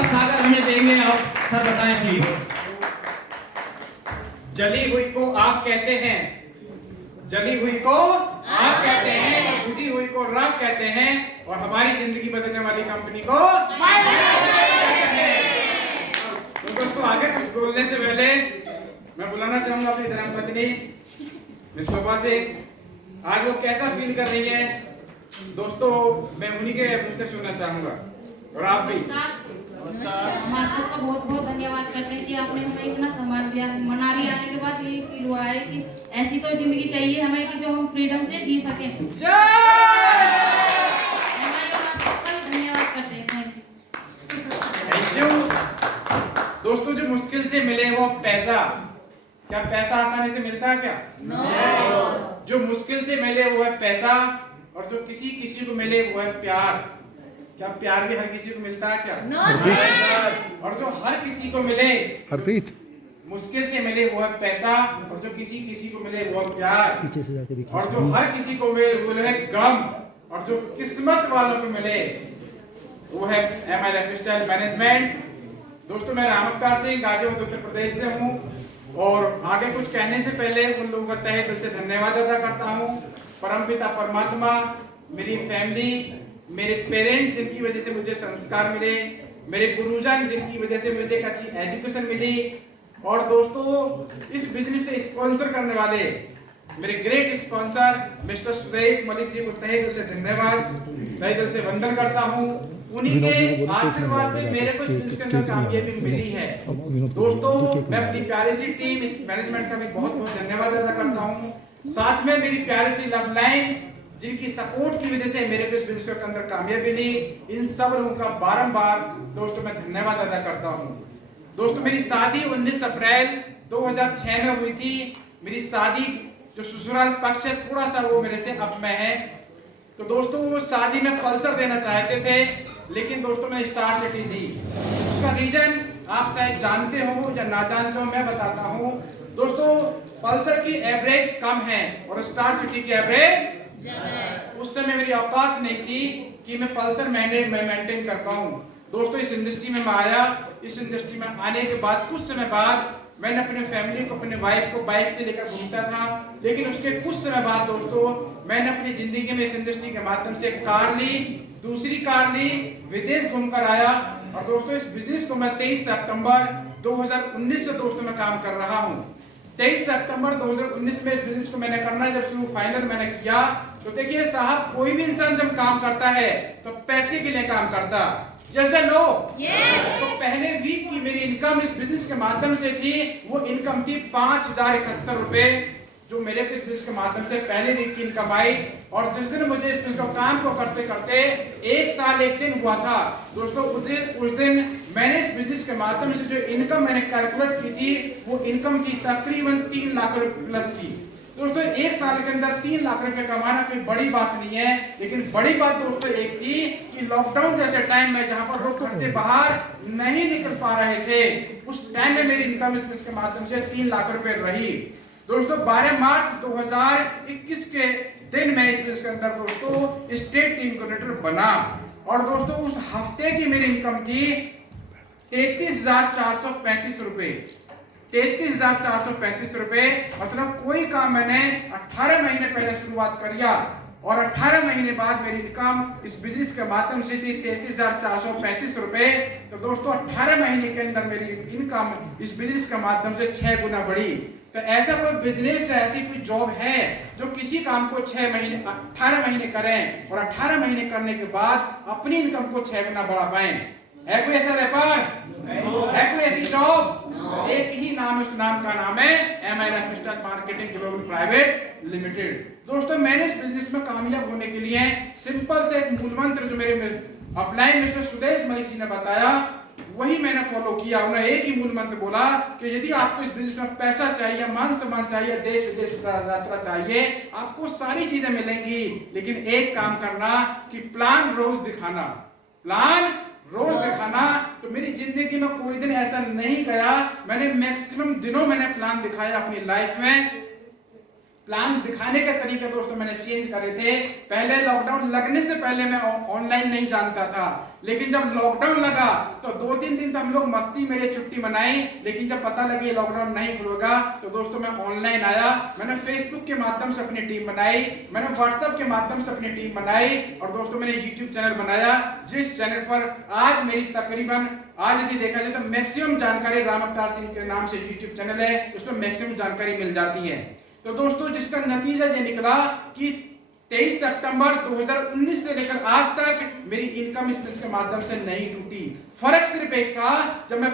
और सागर हमें देंगे। आप सर बताएं प्लीज। जली हुई को आग कहते हैं, जली हुई को आग कहते हैं, और बुझी हुई को राख कहते हैं, और हमारी जिंदगी बदलने वाली कंपनी को कहते हैं। तो दोस्तों आगे कुछ बोलने से पहले मैं बुलाना चाहूंगा अपनी धर्मपत्नी मिस शोभा से। आज वो कैसा फील कर रही है दोस्तों, मैं उन्हीं के मुंह से सुनना चाहूंगा। और आप भी हम आप सबका बहुत बहुत धन्यवाद करते हैं कि आपने हमें इतना सम्मान दिया। मनाली आने के बाद ये फील हुआ है कि ऐसी तो जिंदगी चाहिए हमें कि जो हम फ्रीडम से जी सकें। धन्यवाद करते हैं। Thank you. दोस्तों जो मुश्किल से मिले वो पैसा, क्या पैसा आसानी से मिलता है क्या? No. जो मुश्किल से मिले वो है पैसा, और जो किसी को मिले वो है प्यार। क्या प्यार भी हर किसी को मिलता है क्या? No, और जो हर किसी को मिले, हरप्रीत मुश्किल से मिले वो है पैसा, और जो किसी को मिले वो है प्यार। पीछे से जाके दिखा। और जो हर किसी को मिले वो है गम, और जो किस्मत वालों को मिले वो है MI लाइफस्टाइल मैनेजमेंट। दोस्तों मैं रामअवतार सिंह गाजीपुर उत्तर प्रदेश से हूँ, और आगे कुछ कहने से पहले उन लोगों का तहे दिल से धन्यवाद अदा करता हूँ। परमपिता परमात्मा, मेरी फैमिली, मेरे पेरेंट्स जिनकी वजह से मुझे संस्कार मिले, मेरे गुरुजन जिनकी वजह से मुझे एक अच्छी एजुकेशन मिली, और दोस्तों इस बिजनेस से स्पॉन्सर करने वाले मेरे great sponsor mister Suresh Malik ji को तहे दिल से धन्यवाद, तहे दिल से वंदन करता हूँ। उन्हीं के आशीर्वाद से मेरे को इस के अंदर कामयाबी मिली है। दोस्तों मैं अपनी प्यारी सी टीम, इस मैनेजमेंट का भी बहुत बहुत धन्यवाद अदा करता हूँ। साथ में मेरी प्यारी सी लव लाइन जिनकी सपोर्ट की वजह से मेरे को इस बिजनेस के अंदर कामयाबी मिली, इन सब लोगों का बारंबार दोस्तों मैं धन्यवाद अदा करता हूँ। दोस्तों मेरी शादी 19 अप्रैल 2006 में हुई थी। मेरी शादी जो ससुराल पक्ष है थोड़ा सा वो मेरे से अप में है। तो दोस्तों वो शादी में पल्सर देना चाहते थे, लेकिन दोस्तों मैंने स्टार सिटी दी। उसका रीजन आप शायद जानते हो या ना जानते हो, मैं बताता हूँ। दोस्तों पल्सर की एवरेज कम है और स्टार सिटी की एवरेज उस समय मेरी औकात नहीं थी कि मैं पल्सर मेंटेन कर पाऊं। दोस्तों इस इंडस्ट्री में मैं आया, इस इंडस्ट्री में आने के बाद कुछ समय बाद मैंने अपने फैमिली को, अपने वाइफ को बाइक से लेकर घूमता था, लेकिन उसके कुछ समय बाद दोस्तों मैंने अपनी जिंदगी में इस इंडस्ट्री के माध्यम से कार ली, दूसरी कार ली, विदेश घूमकर आया। और दोस्तों इस बिजनेस को मैं 23 सितंबर 2019 से दोस्तों मैं काम कर रहा हूँ। 23 सितंबर 2019 में इस बिजनेस को मैंने करना जब शुरू फाइनल मैंने किया, तो देखिए साहब कोई भी इंसान जब काम करता है तो पैसे के लिए काम करता, जैसे लो तो पहले वीक की मेरी इनकम इस बिजनेस के माध्यम से थी, वो इनकम थी 5071 रुपए, जो मेरे इस बिजनेस के माध्यम से पहले वीक की इनकम आई। और जिस दिन मुझे इस बिजनेस काम को करते करते 1 साल 1 दिन हुआ था दोस्तों, उस दिन मैंने इस बिजनेस के माध्यम से जो इनकम मैंने कैलकुलेट की थी वो इनकम थी तकरीबन 3 लाख रुपए प्लस की। दोस्तों 1 साल के अंदर 3 लाख रुपए कमाना कोई बड़ी बात नहीं है, लेकिन बड़ी बात दोस्तों एक थी कि लॉकडाउन जैसे टाइम में जहां पर लोग घर से बाहर नहीं निकल पा रहे थे, उस टाइम में मेरी इनकम इस बिजनेस के माध्यम से 3 लाख रुपए रही। दोस्तों 12 मार्च 2021 के दिन मैं इस बिजनेस के अंदर दोस्तों स्टेट टीम कोऑर्डिनेटर बना, और दोस्तों उस हफ्ते की मेरी इनकम थी 33,435 रुपए। 33,435 रुपए, मतलब कोई काम मैंने 18 महीने पहले शुरुआत किया और 18 महीने बाद मेरी इनकम इस बिजनेस के माध्यम से थी 33,435 रुपए। तो दोस्तों 18 महीने के अंदर मेरी इनकम इस बिजनेस के माध्यम से 6 गुना बढ़ी। तो ऐसा कोई बिजनेस है, ऐसी कोई जॉब है जो किसी काम को 6 महीने 18 महीने करें और 18 महीने करने के बाद अपनी इनकम को 6 गुना बढ़ा पाए? है कोई ऐसा व्यापार? है कोई ऐसी जॉब? एक ही नाम है, उस नाम का नाम है MI lifestyle marketing global private limited. दोस्तों मैंने इस बिजनेस में कामयाब होने के लिए सिंपल से एक मूल मंत्र जो मेरे अपलाइन मिस्टर सुरेश मलिक जी ने बताया वही मैंने फॉलो किया। उन्होंने एक ही मूल मंत्र बोला कि यदि आपको इस बिजनेस में पैसा चाहिए, मान सम्मान चाहिए, देश विदेश यात्रा चाहिए, आपको सारी चीजें मिलेंगी, लेकिन एक काम करना कि प्लान रोज दिखाना, प्लान रोज दिखाना। तो मेरी जिंदगी में कोई दिन ऐसा नहीं गया, मैंने मैक्सिमम दिनों मैंने प्लान दिखाया अपनी लाइफ में। प्लान दिखाने के तरीके दोस्तों मैंने चेंज करे थे। पहले लॉकडाउन लगने से पहले मैं ऑनलाइन नहीं जानता था, लेकिन जब लॉकडाउन लगा तो 2-3 दिन तो हम लोग मस्ती में छुट्टी मनाई, लेकिन जब पता लगी लॉकडाउन नहीं खुलेगा तो दोस्तों मैं ऑनलाइन आया। मैंने फेसबुक के माध्यम से अपनी टीम बनाई, मैंने व्हाट्सएप के माध्यम से अपनी टीम बनाई और दोस्तों मैंने यूट्यूब चैनल बनाया, जिस चैनल पर आज मेरी तकरीबन आज यदि देखा जाए तो मैक्सिमम जानकारी राम अवतार सिंह के नाम से यूट्यूब चैनल है, उसमें मैक्सिमम जानकारी मिल जाती है। तो दोस्तों जिसका नतीजा ये निकला कि 23 सितंबर 2019 से लेकर आज तक मेरी इनकम इस बिजनेस के माध्यम से नहीं टूटी। फर्क सिर्फ एक था, जब मैं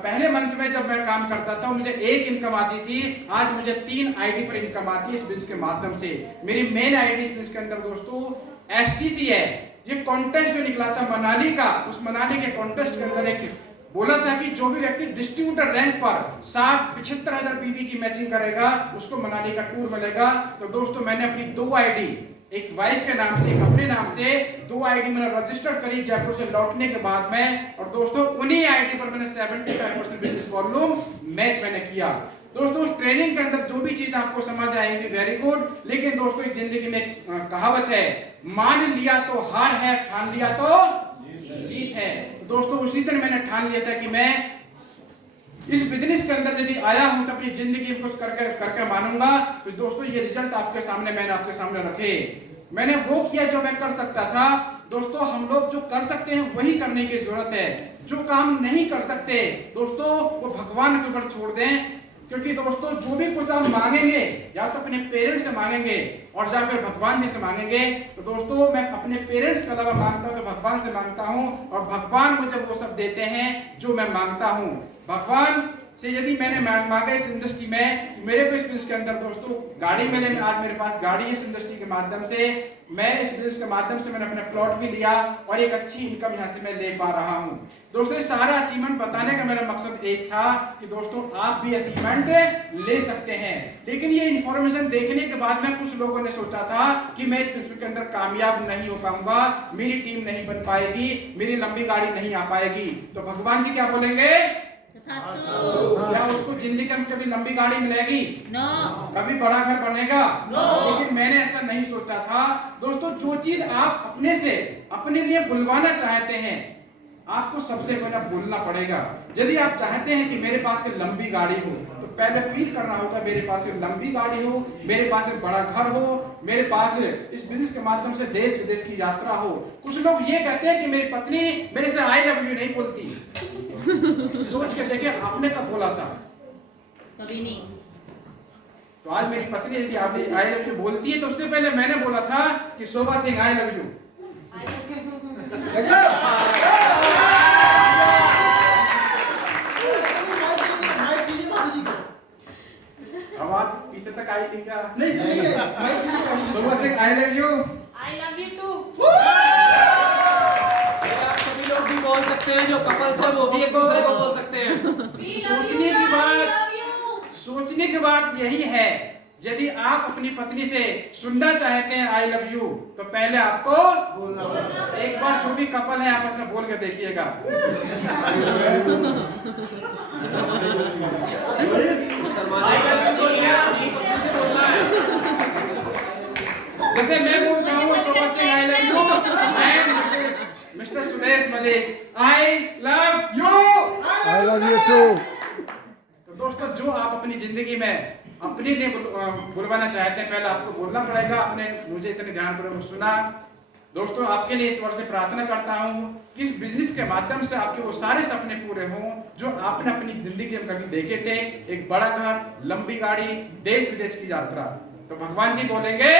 पहले मंथ में जब मैं काम करता था मुझे 1 इनकम आती थी, आज मुझे 3 आईडी पर इनकम आती है इस बिजनेस के माध्यम से। मेरी मेन आईडी इस बिजनेस के अंदर दोस्तों एसटीसी है। ये कॉन्टेस्ट जो निकला था मनाली का, उस मनाली के कॉन्टेस्ट के अंदर एक बोला था कि जो भी व्यक्ति डिस्ट्रीब्यूटर रैंक पर 60-75,000 पीवी की मैचिंग करेगा उसको मनाली का टूर मिलेगा। तो दोस्तों मैंने अपनी 2 आईडी, एक वाइफ के नाम से एक अपने नाम से 2 आईडी मैंने रजिस्टर करी जयपुर से लौटने के बाद में, और दोस्तों उन्हीं आईडी पर मैंने 75% बिजनेस वॉल्यूम मैच मैंने किया। दोस्तों उस ट्रेनिंग के अंदर जो भी चीज आपको समझ आएंगी वेरी गुड, लेकिन दोस्तों एक जिंदगी में कहावत है, मान लिया तो हार है, ठान लिया तो जीत है। दोस्तों उसी दिन मैंने ठान लिया था कि मैं इस बिजनेस के अंदर यदि आया हूं तो अपनी जिंदगी में कुछ करके मानूंगा। तो दोस्तों ये रिजल्ट आपके सामने मैंने आपके सामने रखे। मैंने वो किया जो मैं कर सकता था। दोस्तों हम लोग जो कर सकते हैं वही करने की जरूरत है, जो काम नहीं कर सकते दोस्तों वो भगवान के ऊपर छोड़ दें, क्योंकि दोस्तों जो भी कुछ आप मांगेंगे या तो अपने पेरेंट्स से मांगेंगे और या फिर भगवान जी से मांगेंगे। तो दोस्तों मैं अपने पेरेंट्स के अलावा मांगता हूं तो भगवान से मांगता हूं, और भगवान मुझे वो सब देते हैं जो मैं मांगता हूं। भगवान से यदि मैंने मांगा इस इंडस्ट्री में, मेरे को इस बिजनेस के अंदर दोस्तों गाड़ी मिले, आज मेरे पास गाड़ी है इस इंडस्ट्री के माध्यम से, मैं इस बिजनेस के माध्यम से मैंने अपना प्लॉट भी लिया और एक अच्छी इनकम यहाँ से मैं ले पा रहा हूँ। दोस्तों ये सारा अचीवमेंट बताने का मेरा मकसद एक था कि दोस्तों आप भी अचीवमेंट ले सकते हैं। लेकिन ये इंफॉर्मेशन देखने के बाद में कुछ लोगों ने सोचा था कि मैं इस बिजनेस के अंदर कामयाब नहीं हो पाऊंगा, मेरी टीम नहीं बन पाएगी, मेरी लंबी गाड़ी नहीं आ पाएगी। तो भगवान जी क्या बोलेंगे? क्या उसको जिंदगी में कभी लंबी गाड़ी मिलेगी? कभी बड़ा घर बनेगा? लेकिन मैंने ऐसा नहीं सोचा था। दोस्तों जो चीज आप अपने से अपने लिए बुलवाना चाहते हैं आपको सबसे पहले बोलना पड़ेगा। यदि आप चाहते हैं कि मेरे पास एक लंबी गाड़ी हो तो पहले फील करना होगा मेरे पास एक लंबी गाड़ी हो, मेरे पास एक बड़ा घर हो, मेरे पास इस बिजनेस के माध्यम से देश विदेश की यात्रा हो। कुछ लोग ये कहते हैं कि मेरी पत्नी मेरे से आई लव यू नहीं बोलती। सोच के देखिए आपने कब बोला था? कभी नहीं। तो आज मेरी पत्नी यदि आपने आई लव यू बोलती है तो उससे पहले मैंने बोला था कि Shobha Singh I love you. आवाज पीछे तक आई थी क्या? नहीं है। Shobha Singh I love you. I love you too. सभी लोग भी बोल सकते हैं, जो कपल्स हैं वो भी एक दूसरे को बोल सकते हैं। सोचने की बात यही है, यदि आप अपनी पत्नी से सुनना चाहते हैं आई लव यू तो पहले आपको बोलना। एक बार जो भी कपल है आपस में बोल के देखिएगा। जैसे मैं बोल रहा हूँ Shobha Singh I love you, mister Suresh Malik I love you too. तो दोस्तों जो आप अपनी जिंदगी में अपने लिए बुलवाना चाहते हैं पहले आपको बोलना पड़ेगा। आपने मुझे इतने ध्यानपूर्वक सुना। दोस्तों आपके लिए इस वर्ष से प्रार्थना करता हूँ कि इस बिजनेस के माध्यम से आपके वो सारे सपने पूरे हों जो आपने अपनी जिंदगी में कभी देखे थे। एक बड़ा घर, लंबी गाड़ी, देश विदेश की यात्रा। तो भगवान जी बोलेंगे